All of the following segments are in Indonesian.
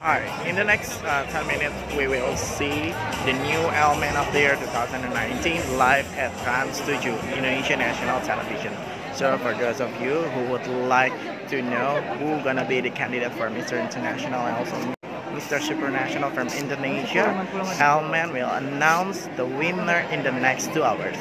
Alright, in the next 10 minutes, we will see the new Element of the Year 2019 live at Trans 7 Indonesia National Television. So for those of you who would like to know who gonna be the candidate for Mr. International and also Mr. Supranational from Indonesia, Element will announce the winner in the next 2 hours.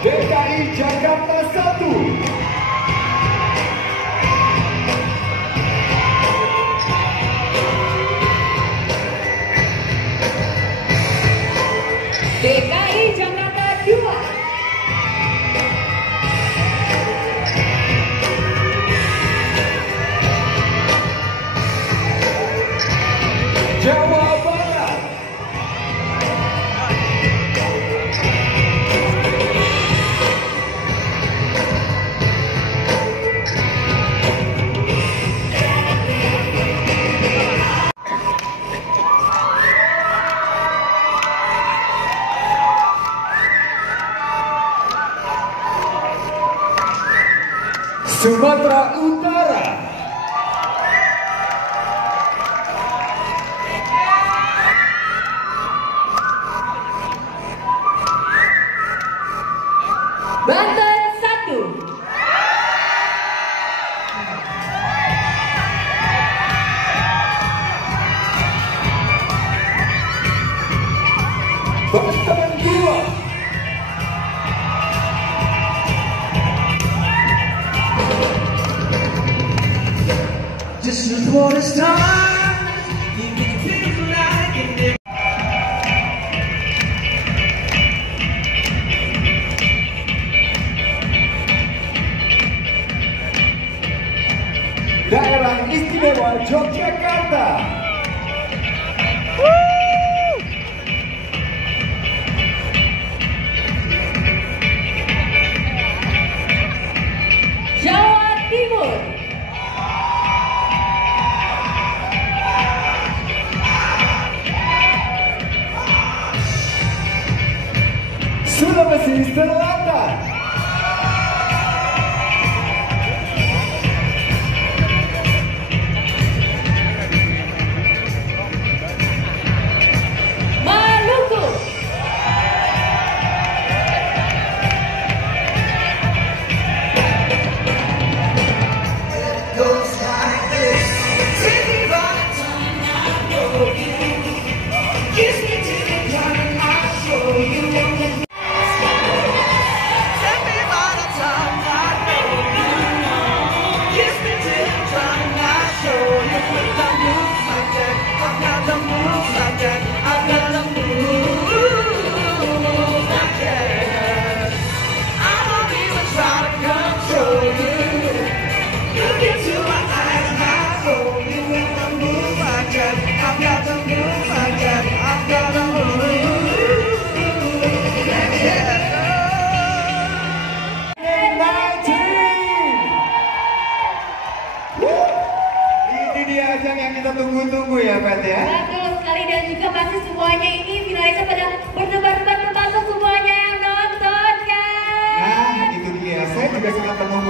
DKI Jakarta 1. DKI Jakarta 2. Jawa Barat. Sumatera Utara. Banten 1. Banten 2. This is what it's time. You can feel like it. Daerah Istimewa Yogyakarta. Jawa Timur. Sulawesi Selatan.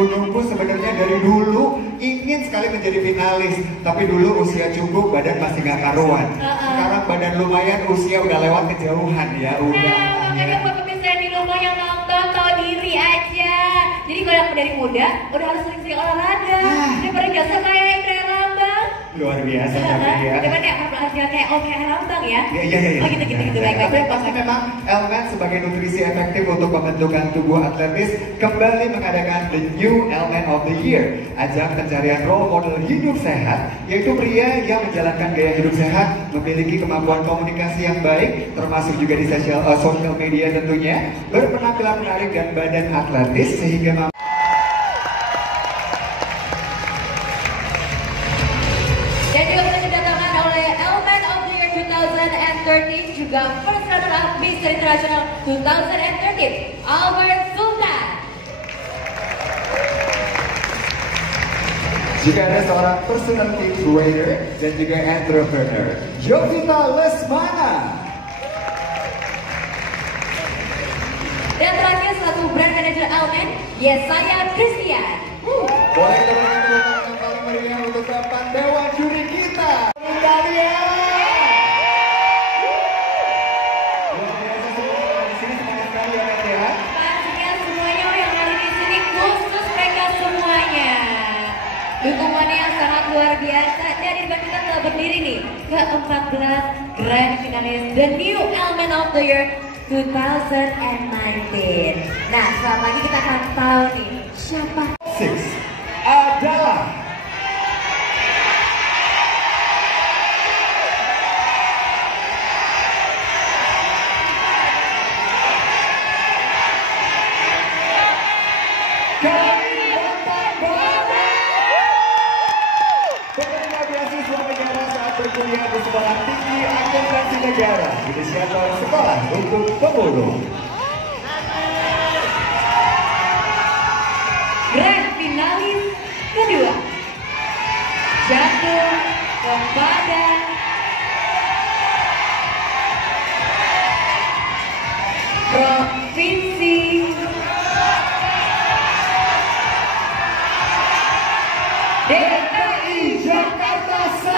menunggu-nunggu sebenarnya dari dulu ingin sekali menjadi finalis, tapi dulu usia cukup, badan masih gak karuan. Sekarang badan lumayan, usia udah lewat kejauhan ya, udah. Makanya buat pemirsa di rumah yang nonton tahu diri aja. Jadi kalau yang dari muda udah harus sering-sering olahraga. Daripada jasa kayak Indra Lambang. Luar biasa tapi ya. Daripada kayak kayak Lambang ya. Iya. Oh gitu baik. Tapi yang pasti memang Elmen sebagai nutrisi efektif untuk pembentukan tubuh atletis kembali mengadakan The New Elmen of the Year, ajang pencarian role model hidup sehat, yaitu pria yang menjalankan gaya hidup sehat, memiliki kemampuan komunikasi yang baik, termasuk juga di social media tentunya, berpenampilan menarik dan badan atletis sehingga Dan juga kita didatangkan oleh Elmen of the Year 2013 juga First Runner Up Miss International 2013 Albert Sultan. juga ada seorang personality creator dan juga entrepreneur, Jovita Lesmana. Dan terakhir selaku brand manager Elmen, Yesaya Christian. Boleh kita berikan tepuk tangan yang paling meriah untuk Bapak Dewa Juri kita. Kalian. Luar biasa semua di sini, semangat sekali ya Kat ya. Pastinya semuanya yang ada di sini khusus mereka semuanya. Dukungannya yang sangat luar biasa. Dan di depan kita telah berdiri nih ke-14 Grand Finalis The New Elmen of the Year 2019. Nah, setelah lagi kita akan tahu nih siapa 6 adalah Kalimantan Barat. Penerima beasiswa negara saat berkuliah di Sekolah Tinggi Akuntansi Negara, inisiator Sekolah untuk Pemulung. Grand Finalis kedua jatuh kepada Provinsi DKI Jakarta 1.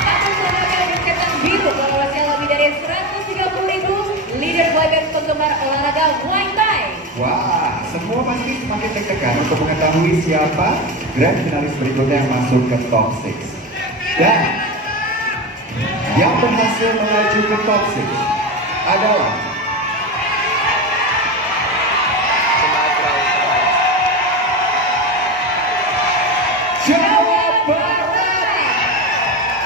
Satu tenaga bercetak biru berwasilah lebih dari 130.000 leader boyband penggemar olahraga Muay Thai. Wah, semua pasti semakin deg-degan untuk mengetahui siapa grand finalis berikutnya yang masuk ke top 6. Dan yang berhasil melaju ke top 6 adalah Sumatera Utara. Jawa Barat.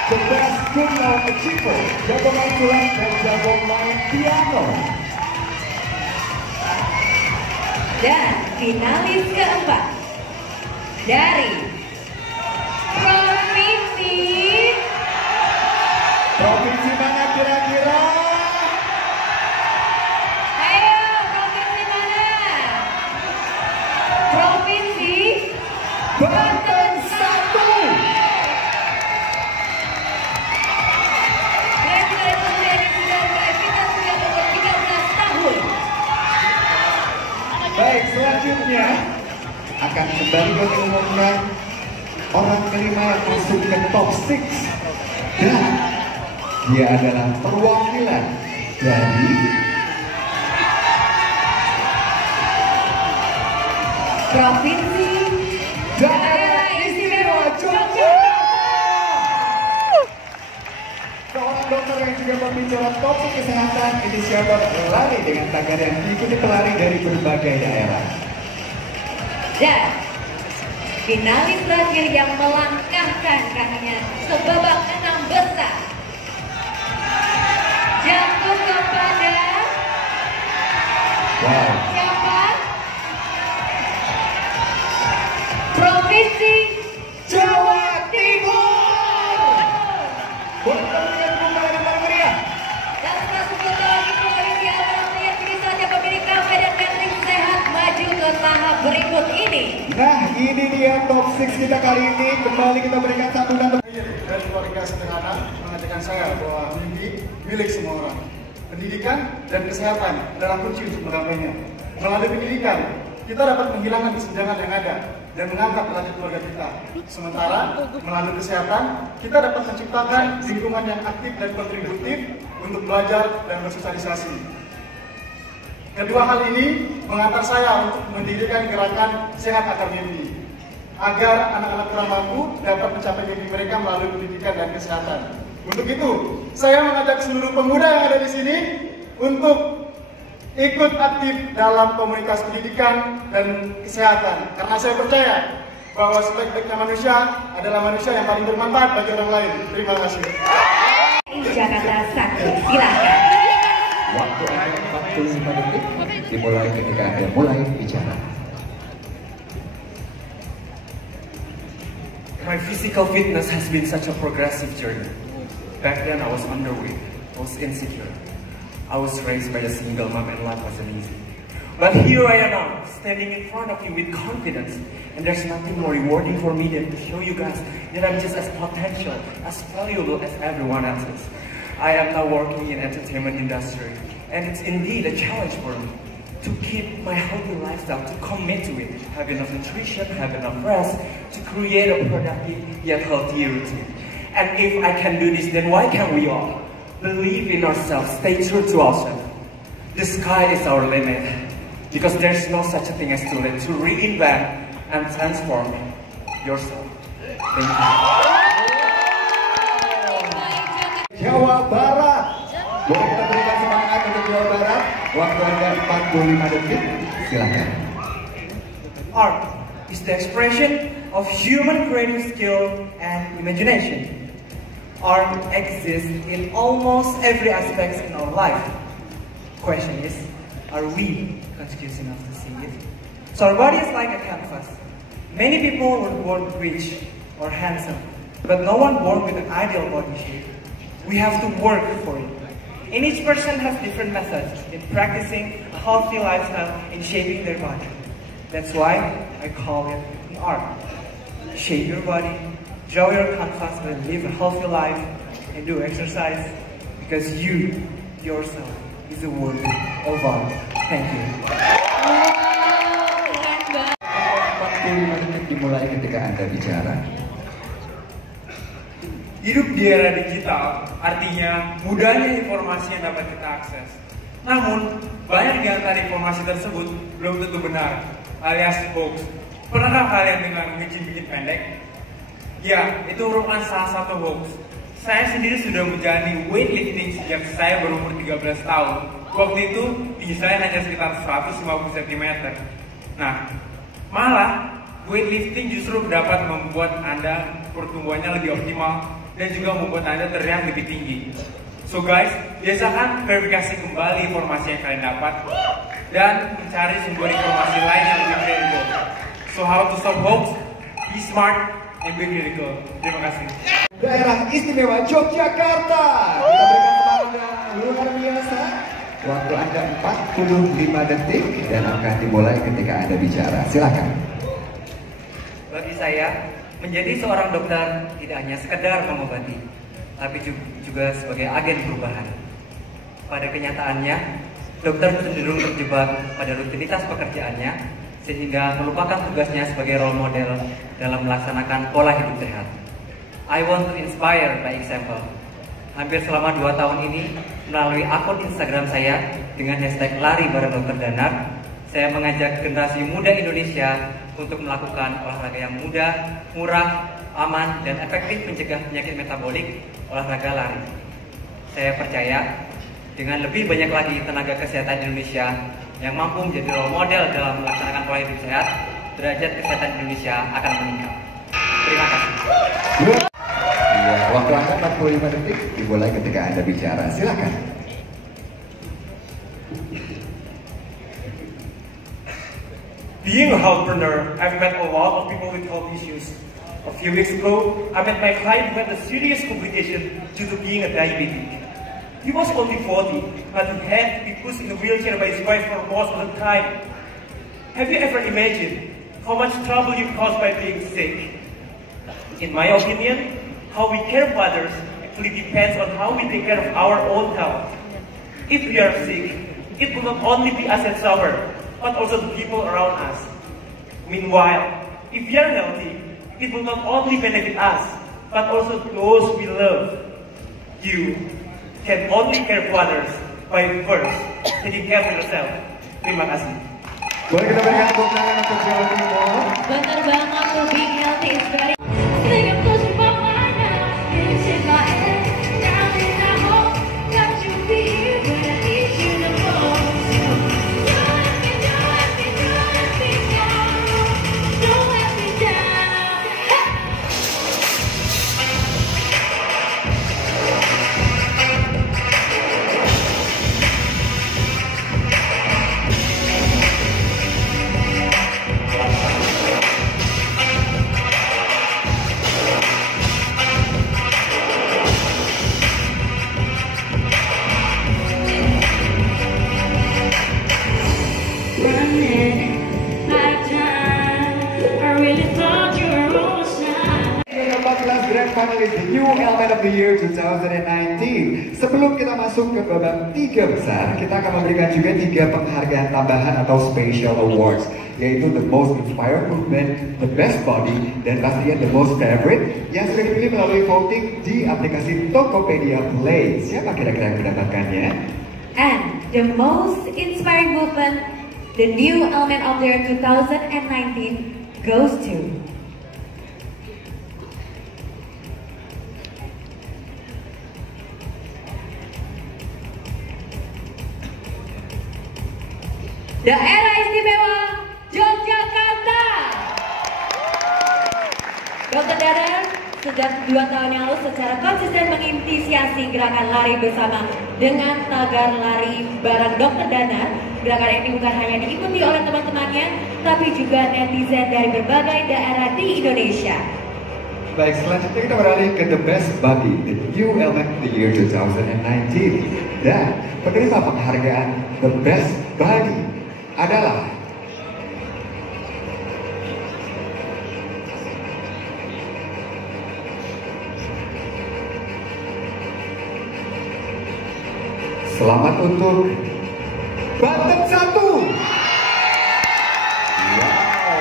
The best good law achiever, jago main tulang dan jago main piano. Dan finalis keempat dari Provinsi mana kira-kira? ayo provinsi mana? Provinsi Banten 1. Grand Finalis pemuda yang sudah kita sudah berumur 13 tahun. Baik, selanjutnya akan kembali kami umumkan orang kelima yang masuk ke top 6. Dan dia adalah perwakilan dari Provinsi Daerah Istimewa Yogyakarta. Seorang dokter yang juga pembicara topik kesehatan, inisiator lari dengan tagar yang diikuti pelari dari berbagai daerah. dan finalis terakhir yang melangkahkan kakinya ke babak 6 besar jatuh kepada Wow. siapa? Provinsi Jawa Timur. Buat kalian buka yang paling meriah. dan setelah sebentar lagi provinsi yang kini saja pemilik kafe dan catering sehat maju ke tahap berikut ini. Nah, ini dia top 6 kita kali ini. Kembali kita berikan sambutan. Dan keluarga sederhana mengatakan saya bahwa mimpi milik semua orang. pendidikan dan kesehatan adalah kunci untuk menggapainya. Melalui pendidikan, kita dapat menghilangkan kesenjangan yang ada dan mengangkat derajat keluarga kita. Sementara, melalui kesehatan, kita dapat menciptakan lingkungan yang aktif dan kontributif untuk belajar dan bersosialisasi. Kedua hal ini mengantar saya untuk mendirikan gerakan Sehat Academy agar anak-anak kurang mampu dapat mencapai mimpi mereka melalui pendidikan dan kesehatan. Untuk itu, saya mengajak seluruh pemuda yang ada di sini untuk ikut aktif dalam komunitas pendidikan dan kesehatan. Karena saya percaya bahwa sebaik-baiknya manusia adalah manusia yang paling bermanfaat bagi orang lain. Terima kasih. Jakarta 1, silakan. Waktu Anda 45 detik dimulai ketika Anda mulai bicara. My physical fitness has been such a progressive journey. Back then I was underweight, I was insecure. I was raised by a single mom and life wasn't easy. But here I am now, standing in front of you with confidence. And there's nothing more rewarding for me than to show you guys that I'm just as potential, as valuable as everyone else is. I am now working in entertainment industry. And it's indeed a challenge for me to keep my healthy lifestyle, to commit to it, have enough nutrition, have enough rest, to create a productive yet healthy routine. And if I can do this, then why can't we all? Believe in ourselves, stay true to ourselves. The sky is our limit, because there's no such a thing as too late to reinvent and transform yourself. Thank you. Jawa Barat. Boleh kita berikan semangat untuk Jawa Barat. Waktu Anda 45 detik. Silakan. Art is the expression of human creative skill and imagination. Art exists in almost every aspect in our life. Question is, are we conscious enough to see it? So our body is like a canvas. Many people were born rich or handsome, but no one born with an ideal body shape. We have to work for it. And each person has different methods in practicing a healthy lifestyle and shaping their body. That's why I call it an art. Shape your body, draw your canvas, and live a healthy life, and do exercise, because you, yourself, is a worthy of art. Thank you. 45 detik dimulai ketika Anda bicara. Hidup di era digital artinya mudahnya informasi yang dapat kita akses. Namun, banyak di antara informasi tersebut belum tentu benar, alias hoax. Pernahkah kalian dengar ngejim bikin pendek? Ya, itu merupakan salah satu hoax. Saya sendiri sudah menjalani weightlifting sejak saya berumur 13 tahun. Waktu itu, tinggi saya hanya sekitar 150 cm. Nah, malah weightlifting justru dapat membuat Anda pertumbuhannya lebih optimal dan juga membuat Anda terlihat lebih tinggi. So guys, biasakan verifikasi kembali informasi yang kalian dapat dan mencari sumber informasi lain yang lebih credible. So how to stop hoax? Be smart and be critical. Terima kasih. Daerah Istimewa Yogyakarta. Kita berikan semangat yang luar biasa. Waktu Anda 45 detik dan akan dimulai ketika Anda bicara. Silakan. Bagi saya, menjadi seorang dokter tidak hanya sekedar mengobati, tapi juga sebagai agen perubahan. Pada kenyataannya, dokter cenderung terjebak pada rutinitas pekerjaannya, sehingga melupakan tugasnya sebagai role model dalam melaksanakan pola hidup sehat. I want to inspire by example. Hampir selama 2 tahun ini, melalui akun Instagram saya dengan hashtag lari bareng Dr. Danar, saya mengajak generasi muda Indonesia untuk melakukan olahraga yang mudah, murah, aman, dan efektif mencegah penyakit metabolik, olahraga lari. Saya percaya dengan lebih banyak lagi tenaga kesehatan Indonesia yang mampu menjadi role model dalam melaksanakan pola hidup sehat, derajat kesehatan Indonesia akan meningkat. Terima kasih. Ya, waktu Anda 45 detik dimulai ketika Anda bicara. Silakan. Being a healthpreneur, I've met a lot of people with health issues. A few weeks ago, I met my client who had a serious complication due to being a diabetic. He was only 40, but he had to be pushed in a wheelchair by his wife for most of the time. Have you ever imagined how much trouble you cause by being sick? In my opinion, how we care for others actually depends on how we take care of our own health. If we are sick, it will not only be us that suffer, but also the people around us. Meanwhile, if we are healthy, it will not only benefit us, but also those we love. You can only care for others by first taking care of yourself. Terima kasih. Boleh kita berikan tepuk tangan untuk Jawa Timur. Bener banget tuh, being healthy is very Grand Finalist The New Element of the Year 2019. Sebelum kita masuk ke babak 3 besar, kita akan memberikan juga 3 penghargaan tambahan atau Special Awards, yaitu The Most Inspired Movement, The Best Body, dan pastinya The Most Favorite yang sudah dipilih melalui voting di aplikasi Tokopedia Play. Siapa kira-kira yang mendapatkannya? And the Most Inspiring Movement, The New Element of the Year 2019 goes to Daerah Istimewa Yogyakarta. Dr. Dana sejak 2 tahun yang lalu secara konsisten menginisiasi gerakan lari bersama dengan tagar lari bareng Dr. Dana. Gerakan ini bukan hanya diikuti oleh teman-temannya, tapi juga netizen dari berbagai daerah di Indonesia. Baik, selanjutnya kita beralih ke The Best Body, The New Element of the Year 2019. Dan penerima penghargaan The Best Body adalah selamat untuk Banten 1. Wow,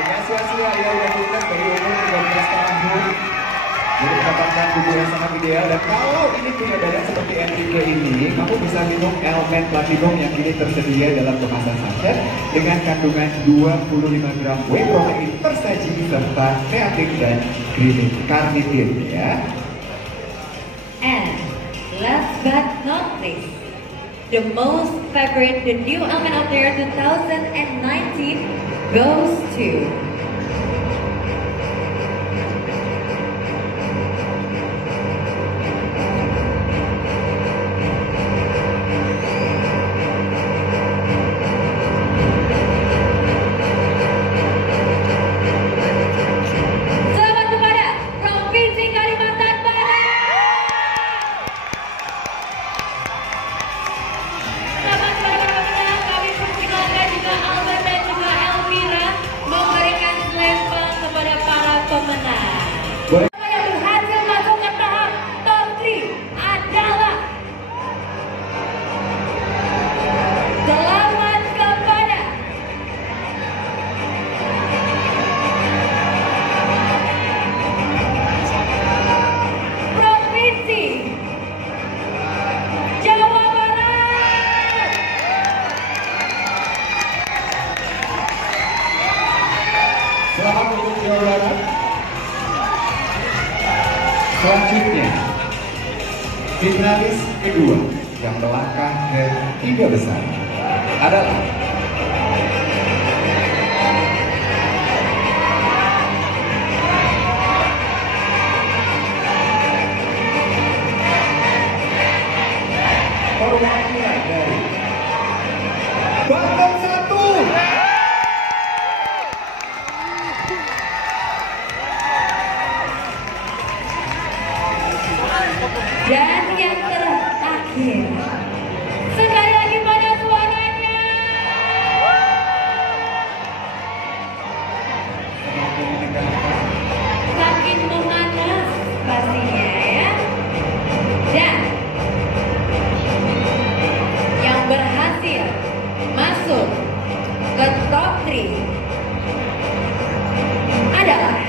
gak sia-sia ya, udah sukses dari umur 13 tahun. Jadi mendapatkan tubuh yang sangat ideal. Dan kalau ini punya badan seperti Enrique ini, kamu bisa minum Elmen Platinum yang kini tersedia dalam kemasan sachet dengan kandungan 25 gram whey protein per saji serta kreatin dan carnitin ya. And last but not least, the most favorite, the New Element of the Year 2019 goes to selanjutnya, finalis kedua yang melangkah ke 3 besar adalah perwakilan dari Banten 1. Dan yang terakhir, sekali lagi pada suaranya. The top 3 adalah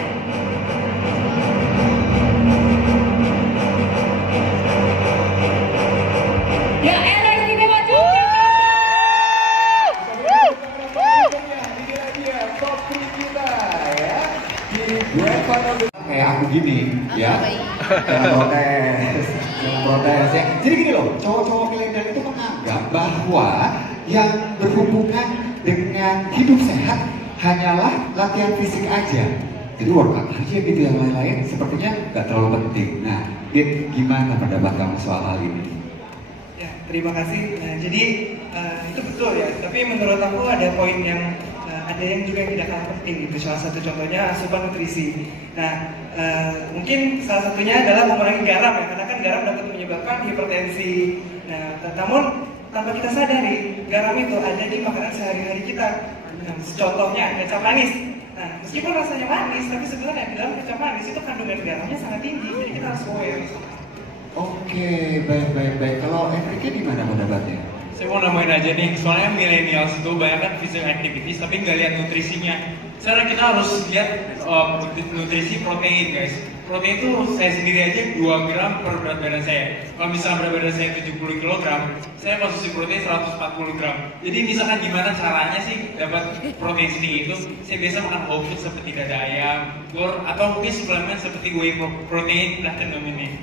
Daerah Istimewa Yogyakarta. Kayak aku gini, ya. Jangan protes, jangan protes ya. Jadi gini loh, cowok-cowok milenial itu menganggap bahwa yang berhubungan dengan hidup sehat hanyalah latihan fisik aja. Jadi workout aja gitu, yang lain-lain sepertinya nggak terlalu penting. Nah, Dit, gimana pendapat kamu soal hal ini? Ya, terima kasih. Nah, jadi itu betul ya. Tapi menurut aku ada poin yang ada yang juga yang tidak kalah penting. Itu salah satu contohnya asupan nutrisi. Nah, mungkin salah satunya adalah mengurangi garam ya, karena kan garam dapat menyebabkan hipertensi. Nah, namun tanpa kita sadari, garam itu ada di makanan sehari-hari kita. Nah, contohnya kecap manis. Nah, meskipun rasanya manis, tapi sebenarnya di dalam kecap manis itu kandungan garamnya sangat tinggi. Jadi kita harus aware. Oke, baik. Kalau Enrique gimana pendapatnya? Saya mau nambahin aja nih, soalnya millennials itu banyak kan physical activities tapi nggak lihat nutrisinya. Sekarang kita harus lihat nutrisi protein guys. Protein itu saya sendiri aja 2 gram per berat badan saya. Kalau misalnya berat badan saya 70 kg, saya konsumsi protein 140 gram. Jadi misalkan gimana caranya sih dapat protein setinggi itu? Saya biasa makan whole food seperti dada ayam, telur, atau mungkin suplemen seperti whey protein platinum ini.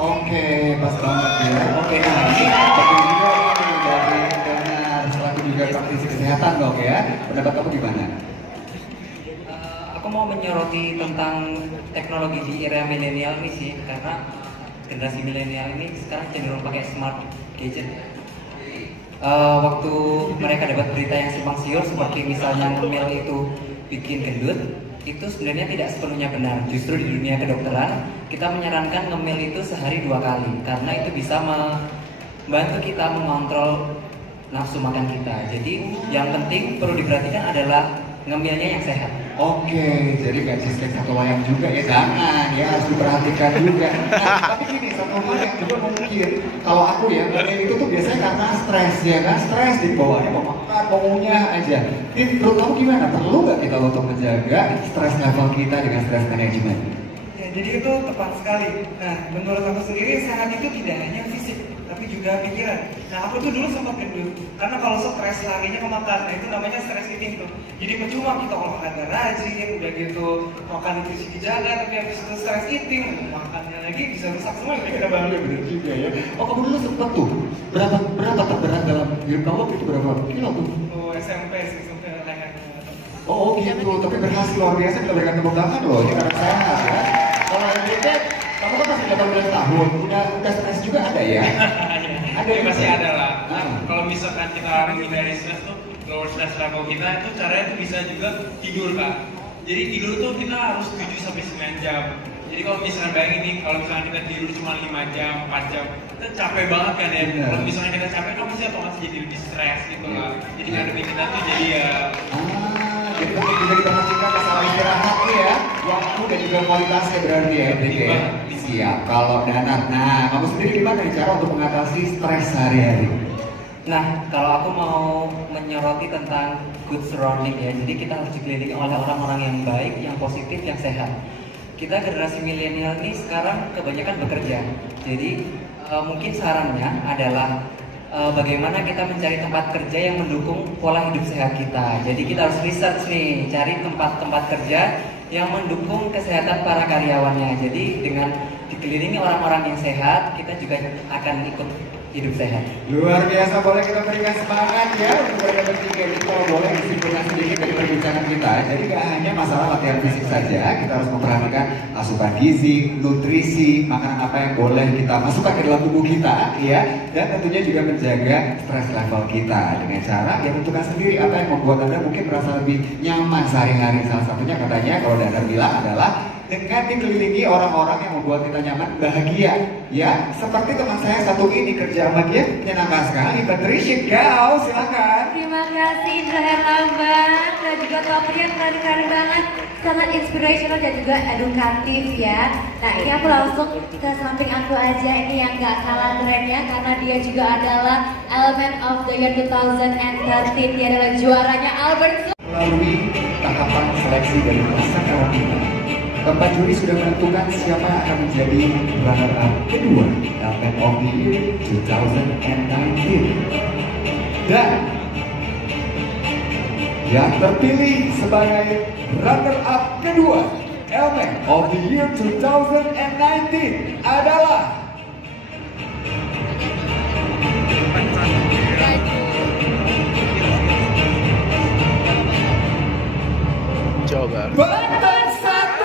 Oke, pas banget ya. Oke, nah ini penting juga nih dari Donar selaku juga praktisi kesehatan dok ya. Pendapat kamu gimana? Aku mau menyoroti tentang teknologi di era milenial ini sih, karena generasi milenial ini sekarang cenderung pakai smart gadget. Waktu mereka dapat berita yang simpang siur seperti misalnya ngemil itu bikin gendut, itu sebenarnya tidak sepenuhnya benar. Justru di dunia kedokteran kita menyarankan ngemil itu sehari 2 kali karena itu bisa membantu kita mengontrol nafsu makan kita. Jadi yang penting perlu diperhatikan adalah ngemilnya yang sehat. Oke, jadi gak cheesecake satu wayang juga ya, jangan ya, harus diperhatikan juga. Nah, tapi gini, satu hal yang juga mungkin kalau aku ya, ngemil itu tuh biasanya karena stres ya kan, stres di bawahnya mau makan, mau ngunyah aja. Jadi menurut kamu gimana? Perlu gak kita untuk menjaga stres level kita dengan stress management? Ya, jadi itu tepat sekali. Nah, menurut aku sendiri sehat itu tidak hanya fisik, tapi juga pikiran. Nah, aku tuh dulu sempat gendut, karena kalau stres larinya ke makan, nah itu namanya stress eating tuh. Jadi percuma kita olahraga rajin, udah gitu makan nutrisi dijaga, tapi habis itu stress eating, makannya lagi bisa rusak semua. Jadi kita bangga Bener juga ya. Oh, kamu dulu sempet tuh berapa terberat dalam hidup kamu itu berapa kilo tuh? Oh, SMP sih, sampai leher. Oh gitu, tapi berhasil luar biasa, kita berikan tepuk tangan loh, ini karena sehat ya. Kalau yang Enrique, kamu kan masih 18 tahun, udah stres juga ada ya? Ada ya, pasti ada lah. Nah, kalau misalkan kita menghindari stres tuh, lower stress level kita itu caranya tuh bisa juga tidur kak. Jadi tidur tuh kita harus 7 sampai 9 jam. Jadi kalau misalnya bayangin nih, kalau misalnya kita tidur cuma 5 jam, 4 jam, kita capek banget kan ya. Bener. Kalau misalnya kita capek, kan pasti otomatis jadi lebih stres gitu lah. Jadi ngadepin kita tuh jadi ya. Jadi penting juga diperhatikan masalah istirahat nih ya, waktu dan juga kualitasnya berarti ya Enrique ya. Siap, kalau Danar, nah kamu sendiri gimana nih cara untuk mengatasi stres sehari-hari? Nah, kalau aku mau menyoroti tentang good surrounding ya, jadi kita harus dikelilingi oleh orang-orang yang baik, yang positif, yang sehat. Kita generasi milenial ini sekarang kebanyakan bekerja, jadi mungkin sarannya adalah bagaimana kita mencari tempat kerja yang mendukung pola hidup sehat kita. Jadi kita harus research nih, cari tempat-tempat kerja yang mendukung kesehatan para karyawannya. Jadi dengan dikelilingi orang-orang yang sehat, kita juga akan ikut hidup sehat. Luar biasa, boleh kita berikan semangat ya untuk mereka bertiga ini. Kalau boleh disimpulkan sedikit dari perbincangan kita. Jadi gak hanya masalah latihan fisik saja, kita harus memperhatikan asupan gizi, nutrisi, makanan apa yang boleh kita masukkan ke dalam tubuh kita, ya. Dan tentunya juga menjaga stress level kita dengan cara yang tentukan sendiri apa yang membuat Anda mungkin merasa lebih nyaman sehari-hari. Salah satunya katanya kalau Danar bilang adalah dengan dikelilingi orang-orang yang membuat kita nyaman, bahagia. Ya, seperti teman saya satu ini kerja sama dia menyenangkan sekali. Patricia Gao, silakan. Terima kasih Indra Herlambang dan juga topiknya keren-keren banget, sangat inspirational dan juga edukatif ya. Nah ini aku langsung ke samping aku aja, ini yang gak kalah kerennya karena dia juga adalah Element of the Year 2013. Dia adalah juaranya Albert. Melalui tahapan seleksi dari masa karantina, keempat juri sudah menentukan siapa yang akan menjadi runner-up kedua Element of the Year 2019. Dan yang terpilih sebagai runner-up kedua Element of the Year 2019 adalah Jawa Barat. Banten 1.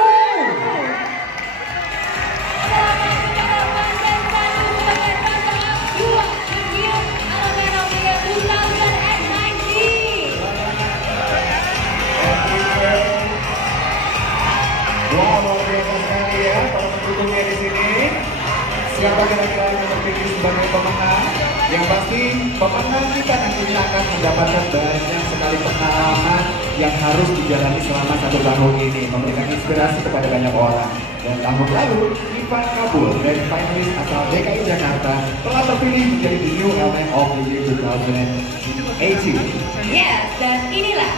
Wow, luar biasa sekali ya para pendukungnya di sini. Siapa kira-kira yang terpilih sebagai pemenang? Yang pasti pemenang kita nantinya akan mendapatkan banyak sekali pengalaman yang harus dijalani selama 1 tahun ini, memberikan inspirasi kepada banyak orang. Dan tahun lalu, Ivan Kabul dari finalis asal DKI Jakarta telah terpilih menjadi the new Element of the Year 2018. Yes, dan inilah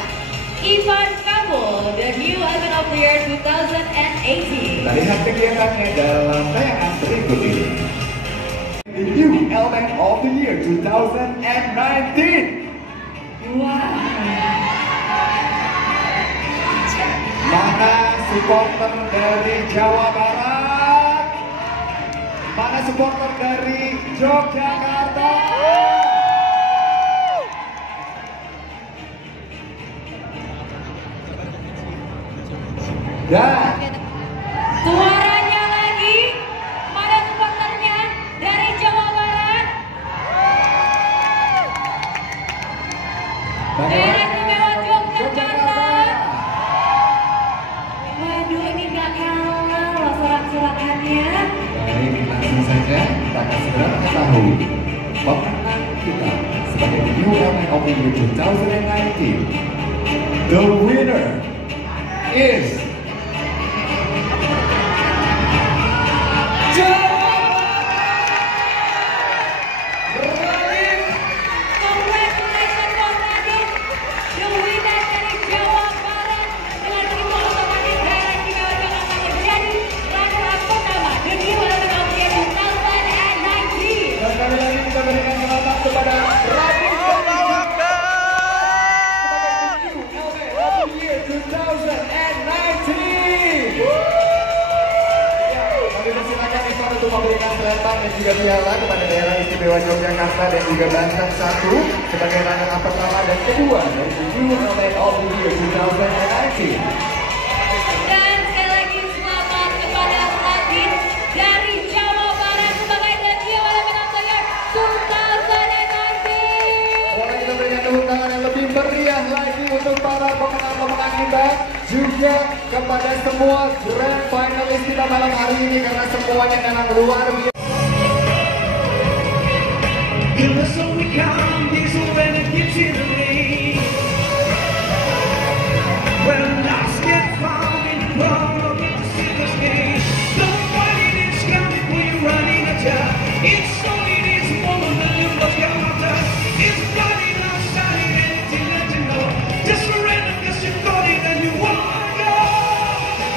Ivan Kabul, the new Element of the Year 2018. Kita lihat kegiatannya dalam tayangan berikut ini. The new Element of the Year 2019. Mana supporter dari Jawa Barat? Mana supporter dari Yogyakarta? Dan Suaranya lagi, mana supporternya dari Jawa Barat? Daerah Istimewa Yogyakarta. Waduh, ini gak kalah loh sorak-sorakannya. baik, langsung saja kita akan segera mengetahui pemenang kita sebagai the new Element of the Year 2019. The winner is Congratulations for Radit, the winner dari Jawa Barat. Dengan begitu otomatis daerah istimewa Jakarta menjadi runner-up pertama the new Element of the Year 2019. Dan sekali lagi kita berikan selamat kepada Radit sebagai the new Element of the Year 2019. Kami persilakan Ivan untuk memberikan selempang dan juga piala kepada daerah istimewa Yogyakarta dan juga Banten 1 sebagai runner-up pertama dan kedua dari the new Element of the Year 2019. Dan sekali lagi selamat kepada Radit dari Jawa Barat sebagai the new Element of the Year 2019. Boleh kita berikan tepuk tangan yang lebih meriah lagi untuk para pemenang-pemenang kita, juga kepada semua grand finalis kita malam hari ini karena semuanya memang luar biasa.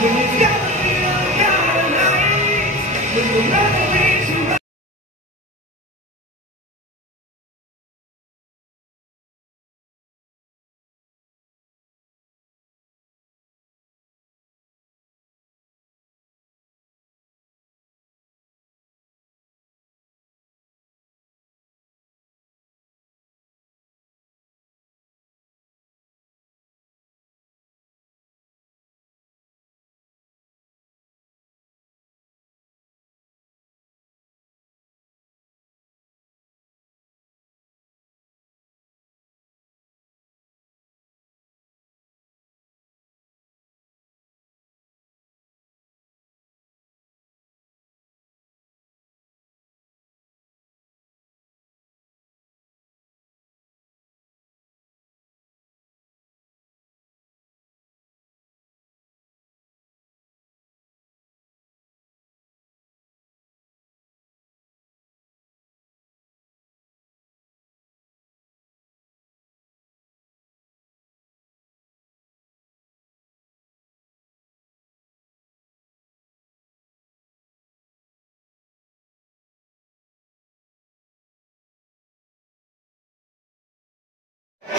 When you got me, I'm got a night.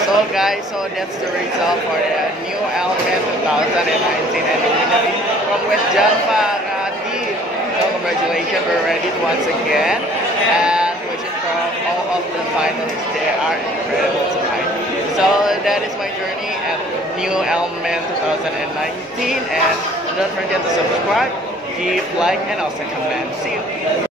So guys, so that's the result for the new Element 2019 and the winner is from West Java, Radit. So congratulations, we're ready once again. And wishing from all of the finalists, they are incredible tonight. So that is my journey at new Element 2019, and don't forget to subscribe, give like, and also comment. See you.